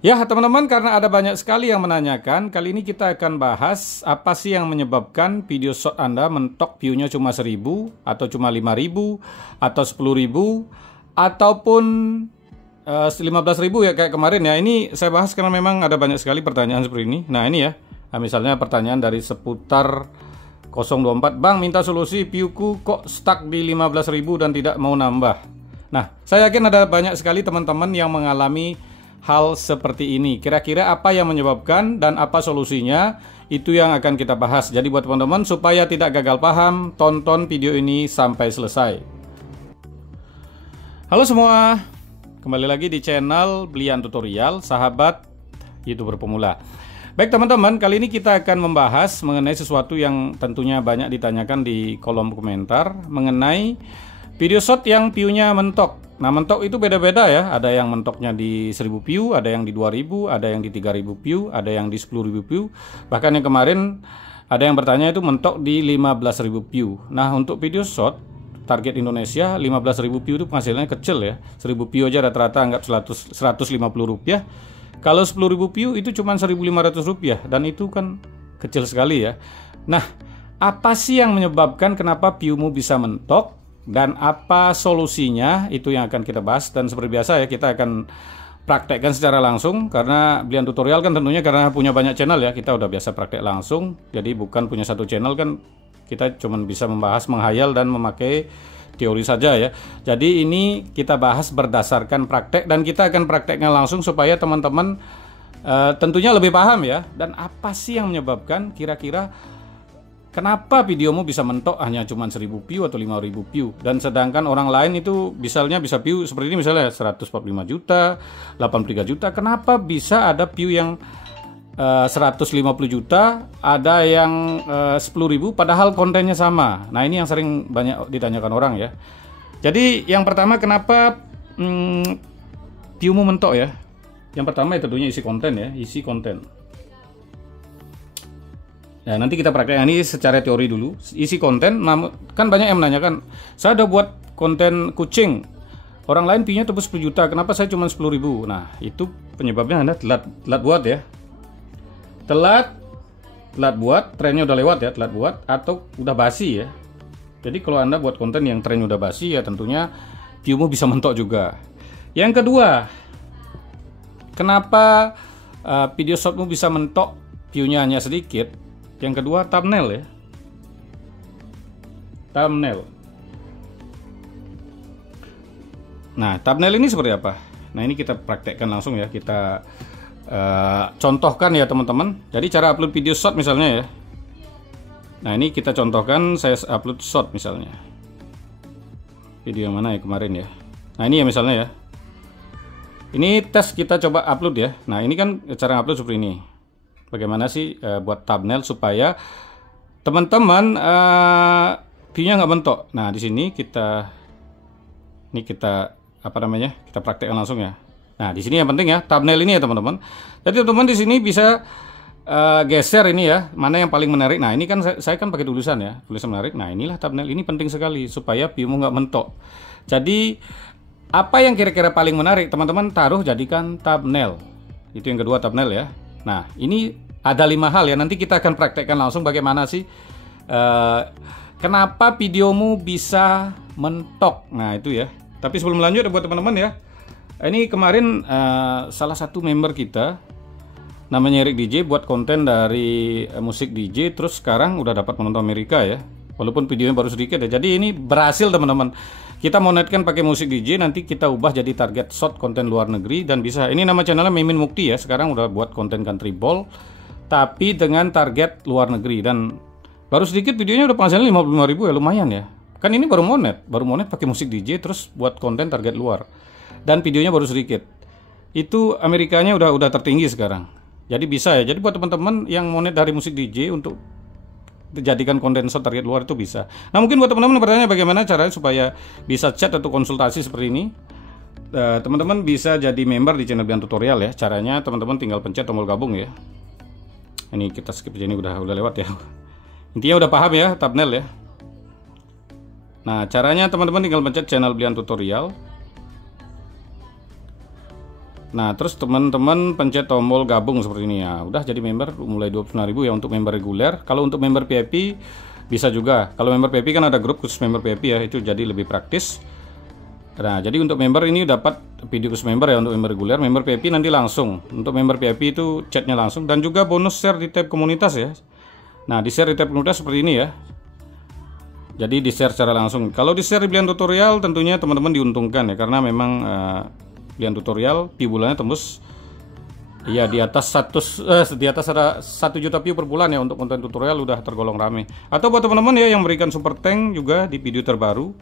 Ya, teman-teman, karena ada banyak sekali yang menanyakan, kali ini kita akan bahas apa sih yang menyebabkan video shot Anda mentok view-nya cuma 1000 atau cuma 5000 atau 10.000 ataupun 15.000 ya kayak kemarin ya. Ini saya bahas karena memang ada banyak sekali pertanyaan seperti ini. Nah, ini ya. Nah, misalnya pertanyaan dari seputar 024, Bang, minta solusi viewku kok stuck di 15.000 dan tidak mau nambah. Nah, saya yakin ada banyak sekali teman-teman yang mengalami hal seperti ini. Kira-kira apa yang menyebabkan dan apa solusinya, itu yang akan kita bahas. Jadi buat teman-teman, supaya tidak gagal paham, tonton video ini sampai selesai. Halo semua, kembali lagi di channel Blian Tutorial, sahabat YouTuber pemula. Baik teman-teman, kali ini kita akan membahas mengenai sesuatu yang tentunya banyak ditanyakan di kolom komentar, mengenai video shot yang view-nya mentok. Nah, mentok itu beda-beda ya. Ada yang mentoknya di 1000 view, ada yang di 2000, ada yang di 3000 view, ada yang di 10.000 view. Bahkan yang kemarin ada yang bertanya itu mentok di 15.000 view. Nah, untuk video shot target Indonesia 15.000 view itu penghasilannya kecil ya. 1000 view aja rata-rata anggap 150 rupiah. Kalau 10.000 view itu cuma 1.500 rupiah, dan itu kan kecil sekali ya. Nah, apa sih yang menyebabkan kenapa viewmu bisa mentok? Dan apa solusinya, itu yang akan kita bahas. Dan seperti biasa ya, kita akan praktekkan secara langsung. Karena Blian Tutorial kan tentunya karena punya banyak channel ya, kita udah biasa praktek langsung. Jadi bukan punya satu channel kan, kita cuma bisa membahas, menghayal dan memakai teori saja ya. Jadi ini kita bahas berdasarkan praktek, dan kita akan prakteknya langsung supaya teman-teman tentunya lebih paham ya. Dan apa sih yang menyebabkan kira-kira kenapa videomu bisa mentok hanya cuma 1000 view atau 5000 view, dan sedangkan orang lain itu misalnya bisa view seperti ini, misalnya 145 juta, 83 juta. Kenapa bisa ada view yang 150 juta, ada yang 10.000 padahal kontennya sama? Nah, ini yang sering banyak ditanyakan orang ya. Jadi yang pertama, kenapa viewmu mentok ya? Yang pertama ya tentunya isi konten ya, isi konten. Nah, nanti kita praktekkan ini secara teori dulu. Isi konten, kan banyak yang menanyakan, saya udah buat konten kucing, orang lain view-nya tembus 10 juta, kenapa saya cuma 10.000? Nah, itu penyebabnya Anda telat buat ya. Telat buat, trennya udah lewat ya, telat buat, atau udah basi ya. Jadi kalau Anda buat konten yang trennya udah basi ya, tentunya viewmu bisa mentok juga. Yang kedua, kenapa video shotmu bisa mentok, view-nya hanya sedikit? Yang kedua, thumbnail ya. Thumbnail. Nah, thumbnail ini seperti apa? Nah, ini kita praktekkan langsung ya. Kita contohkan ya teman-teman. Jadi cara upload video shot misalnya ya. Nah, ini kita contohkan, saya upload shot misalnya. Video yang mana ya kemarin ya. Nah, ini ya misalnya ya. Ini tes kita coba upload ya. Nah, ini kan cara upload seperti ini. Bagaimana sih buat thumbnail supaya teman-teman view-nya nggak mentok. Nah, di sini kita apa namanya? Kita praktekkan langsung ya. Nah, di sini yang penting ya thumbnail ini ya teman-teman. Jadi teman-teman di sini bisa geser ini ya, mana yang paling menarik. Nah, ini kan saya kan pakai tulisan ya, tulisan menarik. Nah, inilah thumbnail, ini penting sekali supaya view-mu nggak mentok. Jadi apa yang kira-kira paling menarik, teman-teman taruh jadikan thumbnail. Itu yang kedua, thumbnail ya. Nah, ini ada 5 hal ya. Nanti kita akan praktekkan langsung bagaimana sih kenapa videomu bisa mentok. Nah, itu ya. Tapi sebelum lanjut buat teman-teman ya, ini kemarin salah satu member kita namanya Eric DJ buat konten dari musik DJ, terus sekarang udah dapat penonton Amerika ya. Walaupun videonya baru sedikit ya. Jadi ini berhasil teman-teman. Kita mau naikkan pakai musik DJ, nanti kita ubah jadi target shot konten luar negeri dan bisa. Ini nama channelnya Mimin Mukti ya. Sekarang udah buat konten country ball, tapi dengan target luar negeri, dan baru sedikit videonya udah penghasilan 55.000 ya, lumayan ya. Kan ini baru monet pakai musik DJ terus buat konten target luar, dan videonya baru sedikit. Itu Amerikanya udah tertinggi sekarang. Jadi bisa ya. Jadi buat teman-teman yang monet dari musik DJ untuk dijadikan konten shot target luar itu bisa. Nah, mungkin buat teman-teman bertanya bagaimana caranya supaya bisa chat atau konsultasi seperti ini. Teman-teman bisa jadi member di channel Blian Tutorial ya. Caranya teman-teman tinggal pencet tombol gabung ya. Ini kita skip aja, ini udah lewat ya. Intinya udah paham ya thumbnail ya. Nah, caranya teman-teman tinggal pencet channel Blian Tutorial. Nah, terus teman-teman pencet tombol gabung seperti ini ya. Udah jadi member mulai 29.000 ya untuk member reguler. Kalau untuk member VIP bisa juga. Kalau member VIP kan ada grup khusus member VIP ya, itu jadi lebih praktis. Nah, jadi untuk member ini dapat video khusus member ya untuk member reguler. Member VIP nanti langsung. Untuk member VIP itu chatnya langsung dan juga bonus share di tab komunitas ya. Nah, di share di tab komunitas seperti ini ya. Jadi di share secara langsung. Kalau di share di Brilliant Tutorial tentunya teman-teman diuntungkan ya, karena memang Brilliant Tutorial view bulannya tembus ya di atas ada 1 juta view per bulan ya. Untuk konten tutorial udah tergolong rame. Atau buat teman-teman ya yang memberikan super thank juga di video terbaru,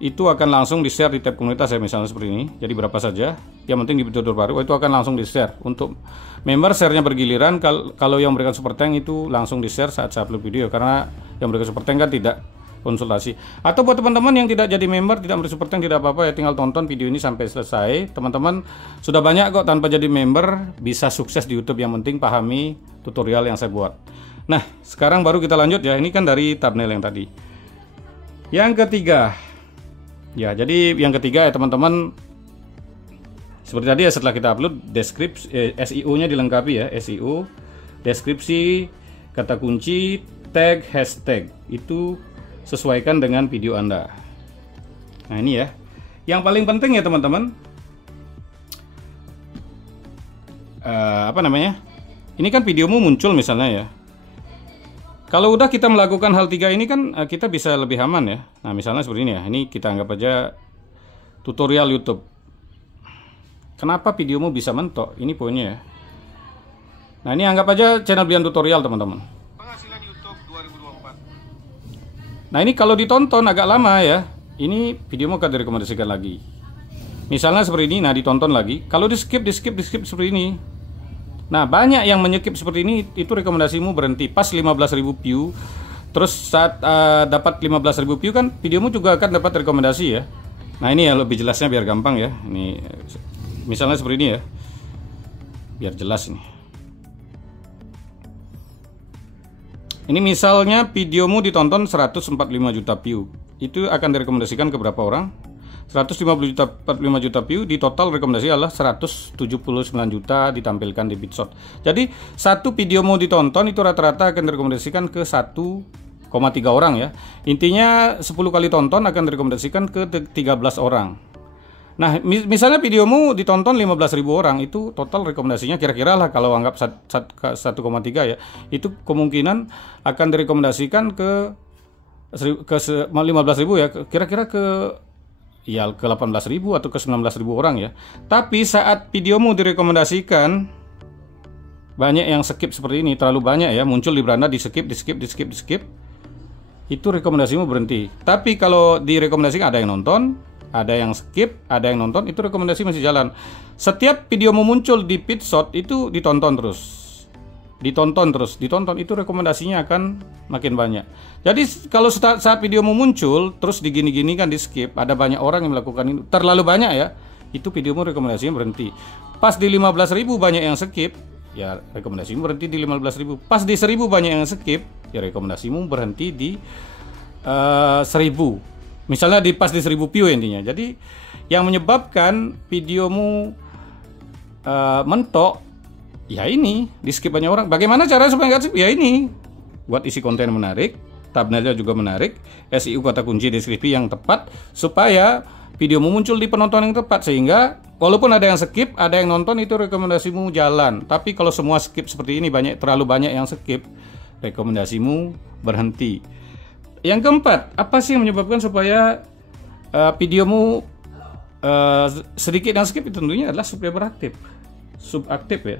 itu akan langsung di share di tab komunitas ya, misalnya seperti ini. Jadi berapa saja yang penting di video terbaru itu akan langsung di share. Untuk member sharenya bergiliran. Kalau yang memberikan super thank itu langsung di share saat saya upload video, karena yang memberikan super thank kan tidak konsultasi. Atau buat teman-teman yang tidak jadi member, tidak memberi super thank, tidak apa-apa ya, tinggal tonton video ini sampai selesai. Teman-teman sudah banyak kok tanpa jadi member bisa sukses di YouTube, yang penting pahami tutorial yang saya buat. Nah, sekarang baru kita lanjut ya. Ini kan dari thumbnail yang tadi. Yang ketiga. Ya, jadi yang ketiga ya teman-teman, seperti tadi ya, setelah kita upload deskripsi SEO-nya dilengkapi ya, SEO, deskripsi, kata kunci, tag, hashtag. Itu sesuaikan dengan video Anda. Nah, ini ya. Yang paling penting ya teman-teman, apa namanya? Ini kan videomu muncul misalnya ya. Kalau udah kita melakukan hal 3 ini kan kita bisa lebih aman ya. Nah, misalnya seperti ini ya. Ini kita anggap aja tutorial YouTube. Kenapa videomu bisa mentok? Ini poinnya ya. Nah, ini anggap aja channel Brilliant Tutorial teman-teman. Penghasilan YouTube 2024. Nah, ini kalau ditonton agak lama ya. Ini videomu akan direkomendasikan lagi. Misalnya seperti ini, nah ditonton lagi. Kalau di skip seperti ini. Nah, banyak yang menyekip seperti ini, itu rekomendasimu berhenti pas 15.000 view. Terus saat dapat 15.000 view kan videomu juga akan dapat rekomendasi ya. Nah, ini ya lebih jelasnya biar gampang ya. Ini misalnya seperti ini ya. Biar jelas ini. Ini misalnya videomu ditonton 145 juta view. Itu akan direkomendasikan ke berapa orang? 145 juta view, di total rekomendasi adalah 179 juta ditampilkan di Bitshot. Jadi satu videomu ditonton itu rata-rata akan direkomendasikan ke 1,3 orang ya. Intinya 10 kali tonton akan direkomendasikan ke 13 orang. Nah, misalnya videomu ditonton 15.000 orang, itu total rekomendasinya kira-kira lah, kalau anggap 1,3 ya, itu kemungkinan akan direkomendasikan ke 15.000 ya, kira-kira ke 18.000 atau ke 19.000 orang ya. Tapi saat videomu direkomendasikan, banyak yang skip seperti ini, terlalu banyak ya, muncul di beranda, di skip, itu rekomendasimu berhenti. Tapi kalau direkomendasikan ada yang nonton, ada yang skip, ada yang nonton, itu rekomendasi masih jalan. Setiap videomu muncul di Bitshot itu ditonton terus, itu rekomendasinya akan makin banyak. Jadi kalau saat videomu muncul terus digini-gini kan di skip, ada banyak orang yang melakukan itu, terlalu banyak ya, itu videomu rekomendasinya berhenti. Pas di 15.000 banyak yang skip, ya rekomendasimu berhenti di 15.000. Pas di 1.000 banyak yang skip, ya rekomendasimu berhenti di 1.000. Misalnya pas di 1.000 view intinya. Jadi yang menyebabkan videomu mentok, ya ini di skip banyak orang. Bagaimana cara supaya nggak skip? Ya ini, buat isi konten menarik, thumbnailnya juga menarik, SEO kata kunci deskripsi yang tepat, supaya videomu muncul di penonton yang tepat, sehingga walaupun ada yang skip, ada yang nonton, itu rekomendasimu jalan. Tapi kalau semua skip seperti ini, terlalu banyak yang skip, rekomendasimu berhenti. Yang keempat, apa sih yang menyebabkan supaya videomu sedikit yang skip? Itu tentunya adalah subscriber subaktif ya.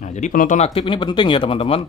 Nah, jadi penonton aktif ini penting ya teman-teman.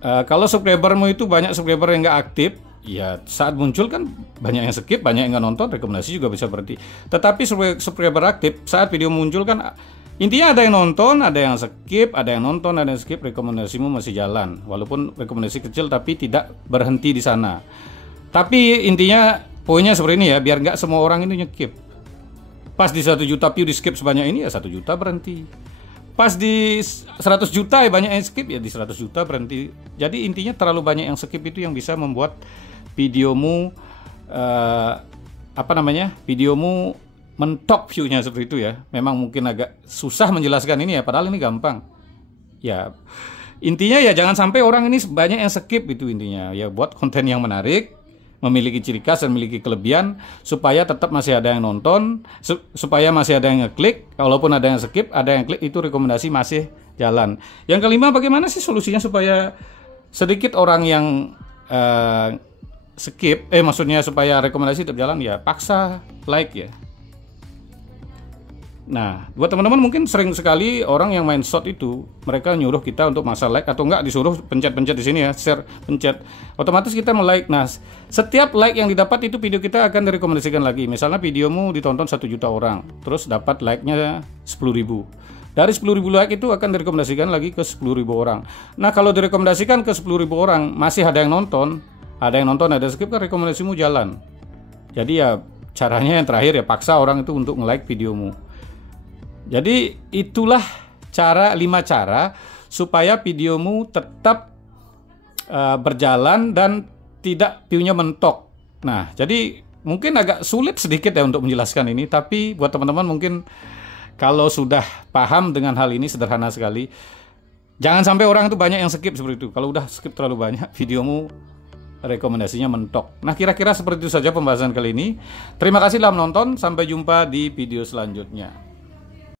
Kalau subscribermu itu banyak subscriber yang nggak aktif, ya saat muncul kan banyak yang skip, banyak yang nggak nonton, rekomendasi juga bisa berhenti. Tetapi subscriber aktif, saat video muncul kan intinya ada yang nonton, ada yang skip, ada yang nonton, ada yang skip, rekomendasimu masih jalan. Walaupun rekomendasi kecil tapi tidak berhenti di sana. Tapi intinya poinnya seperti ini ya, biar nggak semua orang itu nyekip. Pas di 1 juta view di skip sebanyak ini, ya 1 juta berhenti. Pas di 100 juta ya banyak yang skip, ya di 100 juta berhenti. Jadi intinya terlalu banyak yang skip itu yang bisa membuat videomu videomu mentok view-nya seperti itu ya. Memang mungkin agak susah menjelaskan ini ya, padahal ini gampang. Ya, intinya ya jangan sampai orang ini banyak yang skip itu intinya. Ya buat konten yang menarik, memiliki ciri khas dan memiliki kelebihan supaya tetap masih ada yang nonton, supaya masih ada yang ngeklik. Kalaupun ada yang skip, ada yang klik, itu rekomendasi masih jalan. Yang kelima, bagaimana sih solusinya supaya sedikit orang yang skip, maksudnya supaya rekomendasi tetap jalan? Ya paksa like ya. Nah, buat teman-teman mungkin sering sekali orang yang main shot itu, mereka nyuruh kita untuk masa like atau enggak disuruh pencet-pencet di sini ya, share, pencet. Otomatis kita like. Nah, setiap like yang didapat itu video kita akan direkomendasikan lagi. Misalnya videomu ditonton 1 juta orang, terus dapat like-nya 10.000. Dari 10.000 like itu akan direkomendasikan lagi ke 10.000 orang. Nah, kalau direkomendasikan ke 10.000 orang, masih ada yang nonton, ada skip, kan rekomendasimu jalan. Jadi ya caranya yang terakhir ya paksa orang itu untuk nge-like videomu. Jadi itulah 5 cara supaya videomu tetap berjalan dan tidak view-nya mentok. Nah, jadi mungkin agak sulit sedikit ya untuk menjelaskan ini, tapi buat teman-teman mungkin kalau sudah paham dengan hal ini sederhana sekali. Jangan sampai orang itu banyak yang skip seperti itu. Kalau udah skip terlalu banyak, videomu rekomendasinya mentok. Nah, kira-kira seperti itu saja pembahasan kali ini. Terima kasih telah menonton. Sampai jumpa di video selanjutnya.